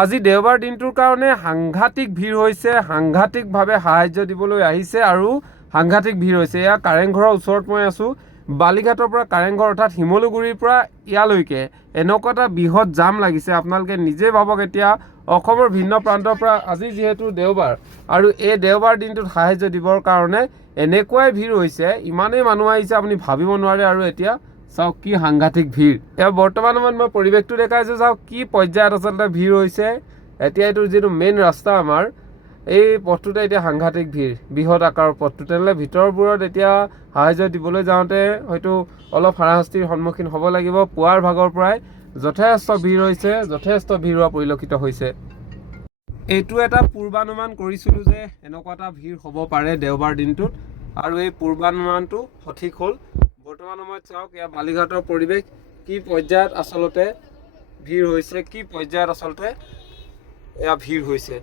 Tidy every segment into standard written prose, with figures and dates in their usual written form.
আজি দেওবাৰ দিনটোৰ কাৰণে সাংঘাতিক ভিৰ হৈছে, সাংঘাতিকভাৱে সাহায্য দিবলৈ আহিছে আৰু সাংঘাতিক ভিৰ হৈছে। এয়া কাৰেংঘৰৰ ওচৰত মই আছোঁ। বালিঘাটৰ পৰা কাৰেংঘৰ অৰ্থাৎ শিমলুগুৰিৰ পৰা ইয়ালৈকে এনেকুৱা এটা বৃহৎ জাম লাগিছে। আপোনালোকে নিজে ভাবক, এতিয়া অসমৰ ভিন্ন প্ৰান্তৰ পৰা আজি যিহেতু দেওবাৰ আৰু এই দেওবাৰ দিনটোত সাহায্য দিবৰ কাৰণে এনেকুৱাই ভিৰ হৈছে, ইমানেই মানুহ আহিছে আপুনি ভাবিব নোৱাৰে। আৰু এতিয়া চাওক কি সাংঘাতিক ভিৰ। এতিয়া বৰ্তমান সময়ত মই পৰিৱেশটো দেখাইছোঁ, চাওক কি পৰ্যায়ত আচলতে ভিৰ হৈছে। এতিয়া এইটো যিটো মেইন ৰাস্তা আমাৰ, এই পথটোতে এতিয়া সাংঘাতিক ভিৰ, বৃহৎ আকাৰৰ পথটো। তেনেহ'লে ভিতৰবোৰত এতিয়া সাহায্য দিবলৈ যাওঁতে হয়তো অলপ হাৰাশাস্তিৰ সন্মুখীন হ'ব লাগিব। পুৱাৰ ভাগৰ পৰাই যথেষ্ট ভিৰ হৈছে, যথেষ্ট ভিৰ হোৱা পৰিলক্ষিত হৈছে। এইটো এটা পূৰ্বানুমান কৰিছিলোঁ যে এনেকুৱা এটা ভিৰ হ'ব পাৰে দেওবাৰ দিনটোত, আৰু এই পূৰ্বানুমানটো সঠিক হ'ল। বৰ্তমান সময়ত চাওক এয়া বালিঘাটৰ পৰিৱেশ, কি পৰ্যায়ত আচলতে ভিৰ হৈছে, কি পৰ্যায়ত আচলতে এয়া ভিৰ হৈছে।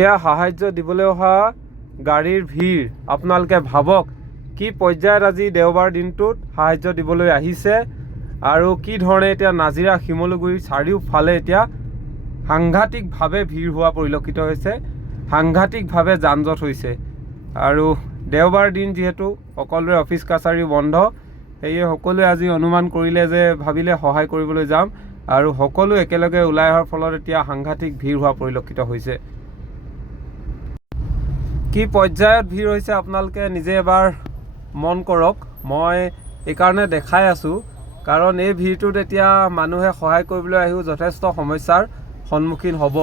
এয়া সাহায্য দিবলৈ অহা গাড়ীৰ ভিৰ, আপোনালোকে ভাবক কি পৰ্যায়ত আজি দেওবাৰ দিনটোত সাহায্য দিবলৈ আহিছে আৰু কি ধৰণে এতিয়া নাজিৰা শিমলুগুৰিৰ চাৰিওফালে এতিয়া সাংঘাতিকভাৱে ভিৰ হোৱা পৰিলক্ষিত হৈছে, সাংঘাতিকভাৱে যান জঁট হৈছে। আৰু দেওবাৰ দিন যিহেতু সকলোৰে অফিচ কাছাৰী বন্ধ, সেয়ে সকলোৱে আজি অনুমান কৰিলে যে ভাবিলে সহায় কৰিবলৈ যাম, আৰু সকলো একেলগে ওলাই অহাৰ ফলত এতিয়া সাংঘাতিক ভিৰ হোৱা পৰিলক্ষিত হৈছে। কি পৰ্যায়ত ভিৰ হৈছে আপোনালোকে নিজে এবাৰ মন কৰক। মই এইকাৰণে দেখাই আছোঁ কাৰণ এই ভিৰটোত এতিয়া মানুহে সহায় কৰিবলৈ আহিও যথেষ্ট সমস্যাৰ সন্মুখীন হ'ব।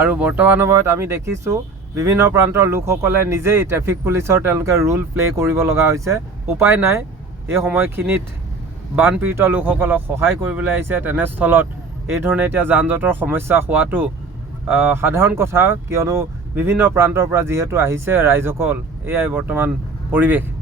আৰু বৰ্তমান সময়ত আমি দেখিছোঁ বিভিন্ন প্ৰান্তৰ লোকসকলে নিজেই ট্ৰেফিক পুলিচৰ তেওঁলোকে ৰুল প্লে কৰিব লগা হৈছে। উপায় নাই, এই সময়খিনিত বানপীড়িত লোকসকলক সহায় কৰিবলৈ আহিছে। তেনেস্থলত এই ধৰণে এতিয়া যান জঁটৰ সমস্যা হোৱাটো সাধাৰণ কথা, কিয়নো বিভিন্ন প্ৰান্তৰ পৰা যিহেতু আহিছে ৰাইজসকল। এয়াই বৰ্তমান পৰিৱেশ।